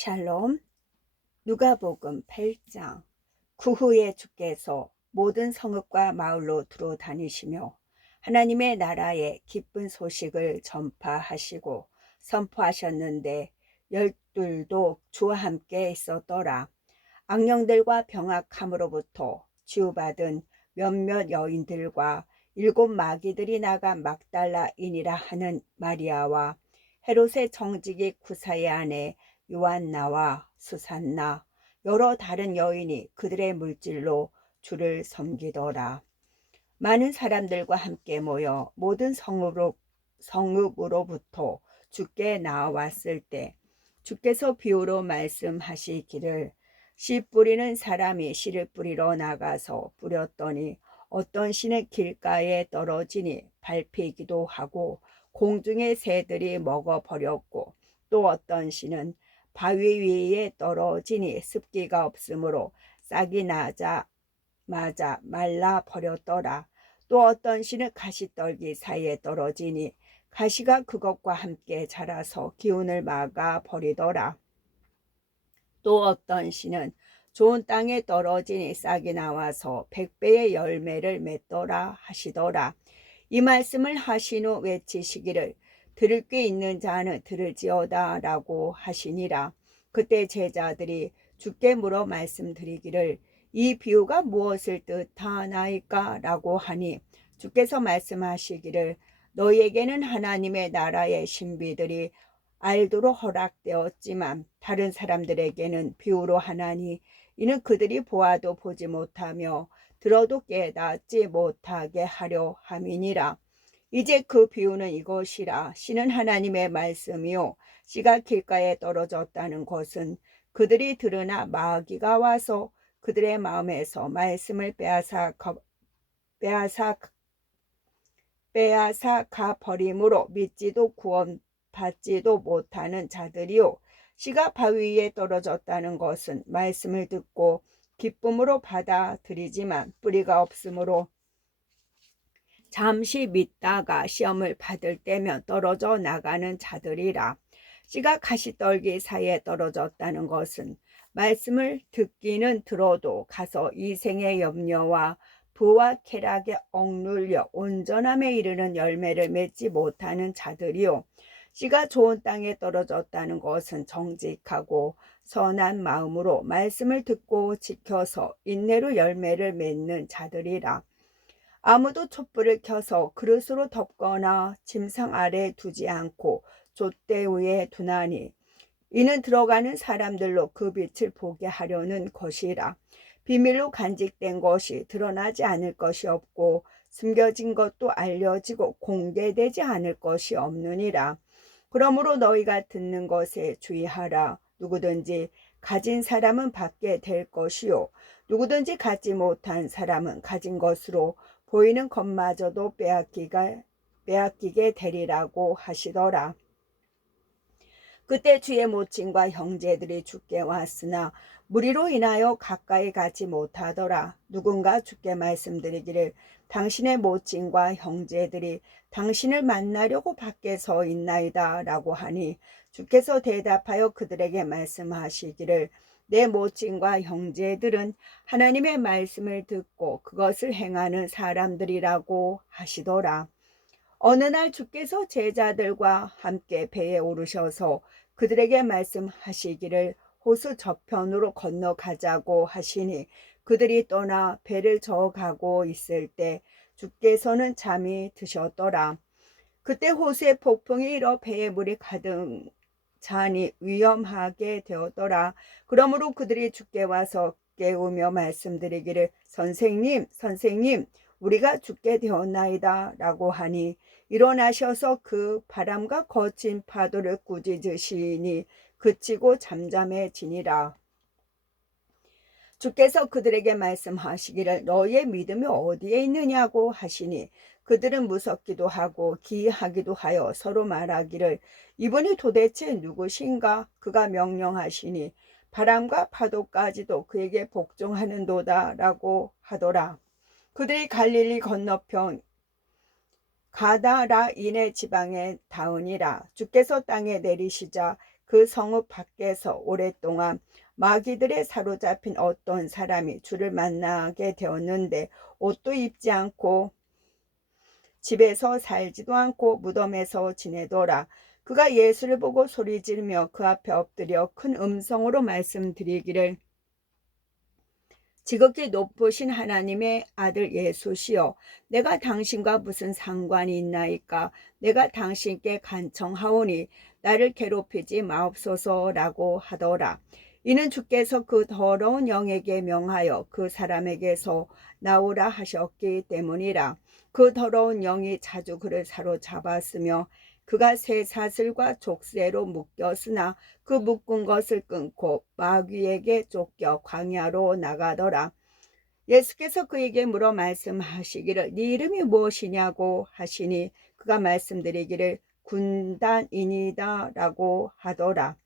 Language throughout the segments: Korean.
샬롬. 누가복음 8장. 그 후에 주께서 모든 성읍과 마을로 두루 다니시며 하나님의 나라의 기쁜 소식을 전파하시고 선포하셨는데 열둘도 주와 함께 있었더라. 악령들과 병약함으로부터 치유받은 몇몇 여인들과 7 마귀들이 나간 막달라인이라 하는 마리아와 헤롯의 정직이 구사의 아내 요한나와 수산나 여러 다른 여인이 그들의 물질로 주를 섬기더라. 많은 사람들과 함께 모여 모든 성읍으로부터 주께 나왔을 때 주께서 비유로 말씀하시기를, 씨 뿌리는 사람이 씨를 뿌리러 나가서 뿌렸더니 어떤 씨는 길가에 떨어지니 밟히기도 하고 공중의 새들이 먹어버렸고, 또 어떤 씨는 바위 위에 떨어지니 습기가 없으므로 싹이 나자마자 말라버렸더라. 또 어떤 씨는 가시떨기 사이에 떨어지니 가시가 그것과 함께 자라서 기운을 막아 버리더라. 또 어떤 씨는 좋은 땅에 떨어지니 싹이 나와서 100배의 열매를 맺더라 하시더라. 이 말씀을 하신 후 외치시기를, 들을 귀 있는 자는 들을지어다 라고 하시니라. 그때 제자들이 주께 물어 말씀드리기를, 이 비유가 무엇을 뜻하나이까 라고 하니, 주께서 말씀하시기를, 너희에게는 하나님의 나라의 신비들이 알도록 허락되었지만 다른 사람들에게는 비유로 하나니, 이는 그들이 보아도 보지 못하며 들어도 깨닫지 못하게 하려 함이니라. 이제 그 비유는 이것이라. 씨는 하나님의 말씀이요 씨가 길가에 떨어졌다는 것은 그들이 들으나 마귀가 와서 그들의 마음에서 말씀을 빼앗아 가버림으로 믿지도 구원받지도 못하는 자들이요, 씨가 바위 위에 떨어졌다는 것은 말씀을 듣고 기쁨으로 받아들이지만 뿌리가 없으므로 잠시 믿다가 시험을 받을 때면 떨어져 나가는 자들이라. 씨가 가시떨기 사이에 떨어졌다는 것은 말씀을 듣기는 들어도 가서 이 생의 염려와 부와 쾌락에 억눌려 온전함에 이르는 열매를 맺지 못하는 자들이요, 씨가 좋은 땅에 떨어졌다는 것은 정직하고 선한 마음으로 말씀을 듣고 지켜서 인내로 열매를 맺는 자들이라. 아무도 촛불을 켜서 그릇으로 덮거나 침상 아래에 두지 않고 돛대 위에 두나니, 이는 들어가는 사람들로 그 빛을 보게 하려는 것이라. 비밀로 간직된 것이 드러나지 않을 것이 없고 숨겨진 것도 알려지고 공개되지 않을 것이 없느니라. 그러므로 너희가 듣는 것에 주의하라. 누구든지 가진 사람은 받게 될 것이요, 누구든지 갖지 못한 사람은 가진 것으로 보이는 것마저도 빼앗기게 되리라고 하시더라. 그때 주의 모친과 형제들이 주께 왔으나 무리로 인하여 가까이 가지 못하더라. 누군가 주께 말씀드리기를, 당신의 모친과 형제들이 당신을 만나려고 밖에 서 있나이다 라고 하니, 주께서 대답하여 그들에게 말씀하시기를, 내 모친과 형제들은 하나님의 말씀을 듣고 그것을 행하는 사람들이라고 하시더라. 어느 날 주께서 제자들과 함께 배에 오르셔서 그들에게 말씀하시기를, 호수 저편으로 건너가자고 하시니, 그들이 떠나 배를 저어가고 있을 때 주께서는 잠이 드셨더라. 그때 호수의 폭풍이 일어 배에 물이 가득 차니 위험하게 되었더라. 그러므로 그들이 주께 와서 깨우며 말씀드리기를, 선생님, 선생님, 우리가 죽게 되었나이다 라고 하니, 일어나셔서 그 바람과 거친 파도를 꾸짖으시니 그치고 잠잠해지니라. 주께서 그들에게 말씀하시기를, 너희의 믿음이 어디에 있느냐고 하시니, 그들은 무섭기도 하고 기이하기도 하여 서로 말하기를, 이분이 도대체 누구신가? 그가 명령하시니 바람과 파도까지도 그에게 복종하는도다 라고 하더라. 그들이 갈릴리 건너편 가다라인의 지방에 닿으니라. 주께서 땅에 내리시자 그 성읍 밖에서 오랫동안 마귀들에 사로잡힌 어떤 사람이 주를 만나게 되었는데 옷도 입지 않고 집에서 살지도 않고 무덤에서 지내더라. 그가 예수를 보고 소리 지르며 그 앞에 엎드려 큰 음성으로 말씀드리기를 지극히 높으신 하나님의 아들 예수시여, 내가 당신과 무슨 상관이 있나이까? 내가 당신께 간청하오니 나를 괴롭히지 마옵소서라고 하더라. 이는 주께서 그 더러운 영에게 명하여 그 사람에게서 나오라 하셨기 때문이라. 그 더러운 영이 자주 그를 사로잡았으며 그가 쇠사슬과 족쇄로 묶였으나 그 묶은 것을 끊고 마귀에게 쫓겨 광야로 나가더라. 예수께서 그에게 물어 말씀하시기를 네 이름이 무엇이냐고 하시니 그가 말씀드리기를 군단이니다 라고 하더라.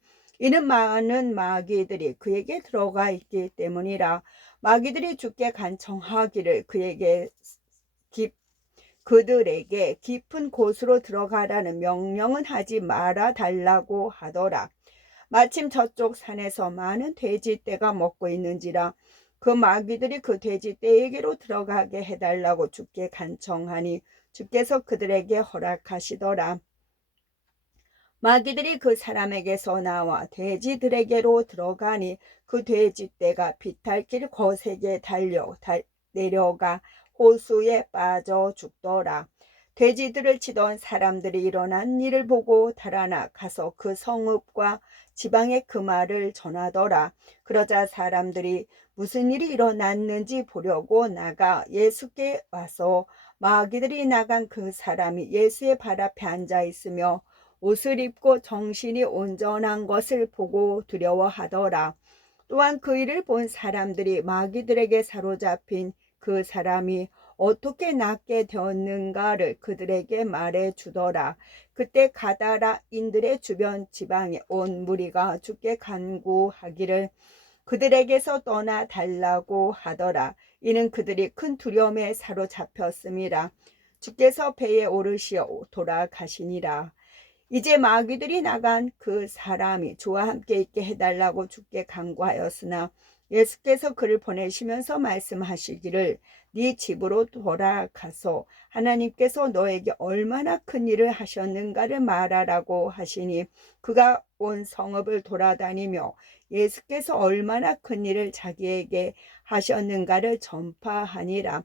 이는 많은 마귀들이 그에게 들어가 있기 때문이라. 마귀들이 주께 간청하기를 그들에게 깊은 곳으로 들어가라는 명령은 하지 말아 달라고 하더라. 마침 저쪽 산에서 많은 돼지떼가 먹고 있는지라 그 마귀들이 그 돼지떼에게로 들어가게 해달라고 주께 간청하니 주께서 그들에게 허락하시더라. 마귀들이 그 사람에게서 나와 돼지들에게로 들어가니 그 돼지떼가 비탈길 거세게 내려가 호수에 빠져 죽더라. 돼지들을 치던 사람들이 일어난 일을 보고 달아나 가서 그 성읍과 지방에 그 말을 전하더라. 그러자 사람들이 무슨 일이 일어났는지 보려고 나가 예수께 와서 마귀들이 나간 그 사람이 예수의 발 앞에 앉아 있으며 옷을 입고 정신이 온전한 것을 보고 두려워하더라. 또한 그 일을 본 사람들이 마귀들에게 사로잡힌 그 사람이 어떻게 낫게 되었는가를 그들에게 말해 주더라. 그때 가다라인들의 주변 지방에 온 무리가 주께 간구하기를 그들에게서 떠나 달라고 하더라. 이는 그들이 큰 두려움에 사로잡혔음이라. 주께서 배에 오르시어 돌아가시니라. 이제 마귀들이 나간 그 사람이 주와 함께 있게 해달라고 주께 간구하였으나 예수께서 그를 보내시면서 말씀하시기를 네 집으로 돌아가서 하나님께서 너에게 얼마나 큰 일을 하셨는가를 말하라고 하시니 그가 온 성읍을 돌아다니며 예수께서 얼마나 큰 일을 자기에게 하셨는가를 전파하니라.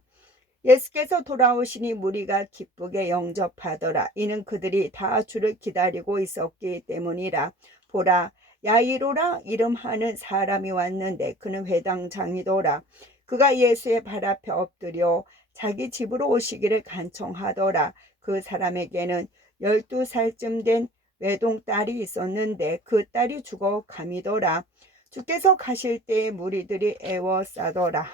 예수께서 돌아오시니 무리가 기쁘게 영접하더라. 이는 그들이 다 주를 기다리고 있었기 때문이라. 보라, 야이로라 이름하는 사람이 왔는데 그는 회당장이더라. 그가 예수의 발 앞에 엎드려 자기 집으로 오시기를 간청하더라. 그 사람에게는 12살쯤 된 외동딸이 있었는데 그 딸이 죽어 감이더라. 주께서 가실 때에 무리들이 애워싸더라.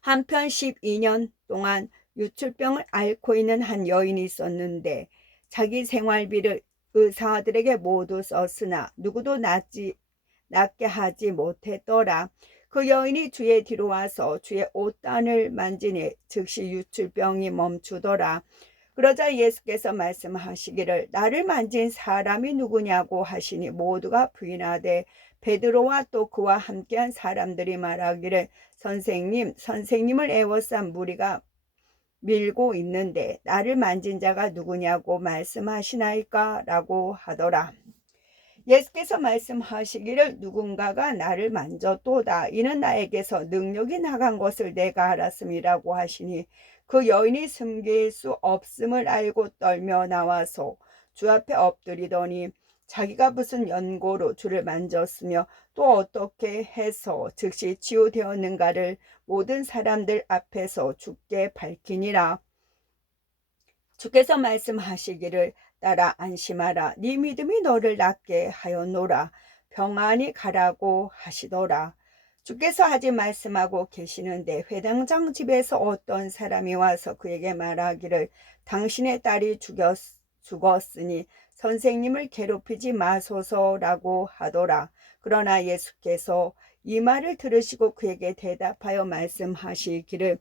한편 12년 동안 유출병을 앓고 있는 한 여인이 있었는데 자기 생활비를 의사들에게 모두 썼으나 누구도 낫게 하지 못했더라. 그 여인이 주의 뒤로 와서 주의 옷단을 만지니 즉시 유출병이 멈추더라. 그러자 예수께서 말씀하시기를 나를 만진 사람이 누구냐고 하시니 모두가 부인하되 베드로와 또 그와 함께한 사람들이 말하기를 선생님을 애워싼 무리가 밀고 있는데 나를 만진 자가 누구냐고 말씀하시나이까? 라고 하더라. 예수께서 말씀하시기를 누군가가 나를 만졌도다. 이는 나에게서 능력이 나간 것을 내가 알았음이라고 하시니 그 여인이 숨길 수 없음을 알고 떨며 나와서 주 앞에 엎드리더니 자기가 무슨 연고로 주를 만졌으며 또 어떻게 해서 즉시 치유되었는가를 모든 사람들 앞에서 주께 밝히니라. 주께서 말씀하시기를 따라 안심하라. 네 믿음이 너를 낫게 하였노라. 평안히 가라고 하시더라. 주께서 아직 말씀하고 계시는데 회당장 집에서 어떤 사람이 와서 그에게 말하기를 당신의 딸이 죽었으니 선생님을 괴롭히지 마소서라고 하더라. 그러나 예수께서 이 말을 들으시고 그에게 대답하여 말씀하시기를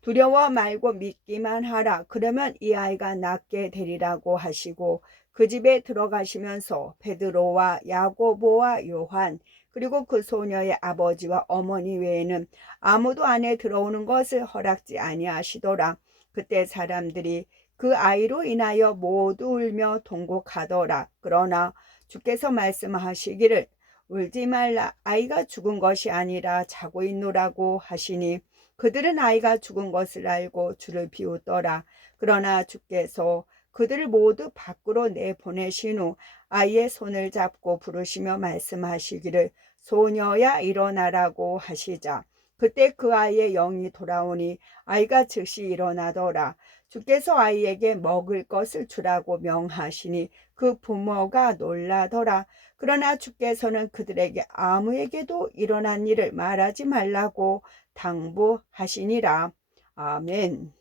두려워 말고 믿기만 하라. 그러면 이 아이가 낫게 되리라고 하시고 그 집에 들어가시면서 베드로와 야고보와 요한 그리고 그 소녀의 아버지와 어머니 외에는 아무도 안에 들어오는 것을 허락지 아니하시더라. 그때 사람들이 그 아이로 인하여 모두 울며 통곡하더라. 그러나 주께서 말씀하시기를 울지 말라. 아이가 죽은 것이 아니라 자고 있노라고 하시니 그들은 아이가 죽은 것을 알고 주를 비웃더라. 그러나 주께서 그들을 모두 밖으로 내보내신 후 아이의 손을 잡고 부르시며 말씀하시기를 소녀야 일어나라고 하시자 그때 그 아이의 영이 돌아오니 아이가 즉시 일어나더라. 주께서 아이에게 먹을 것을 주라고 명하시니 그 부모가 놀라더라. 그러나 주께서는 그들에게 아무에게도 일어난 일을 말하지 말라고 당부하시니라. 아멘.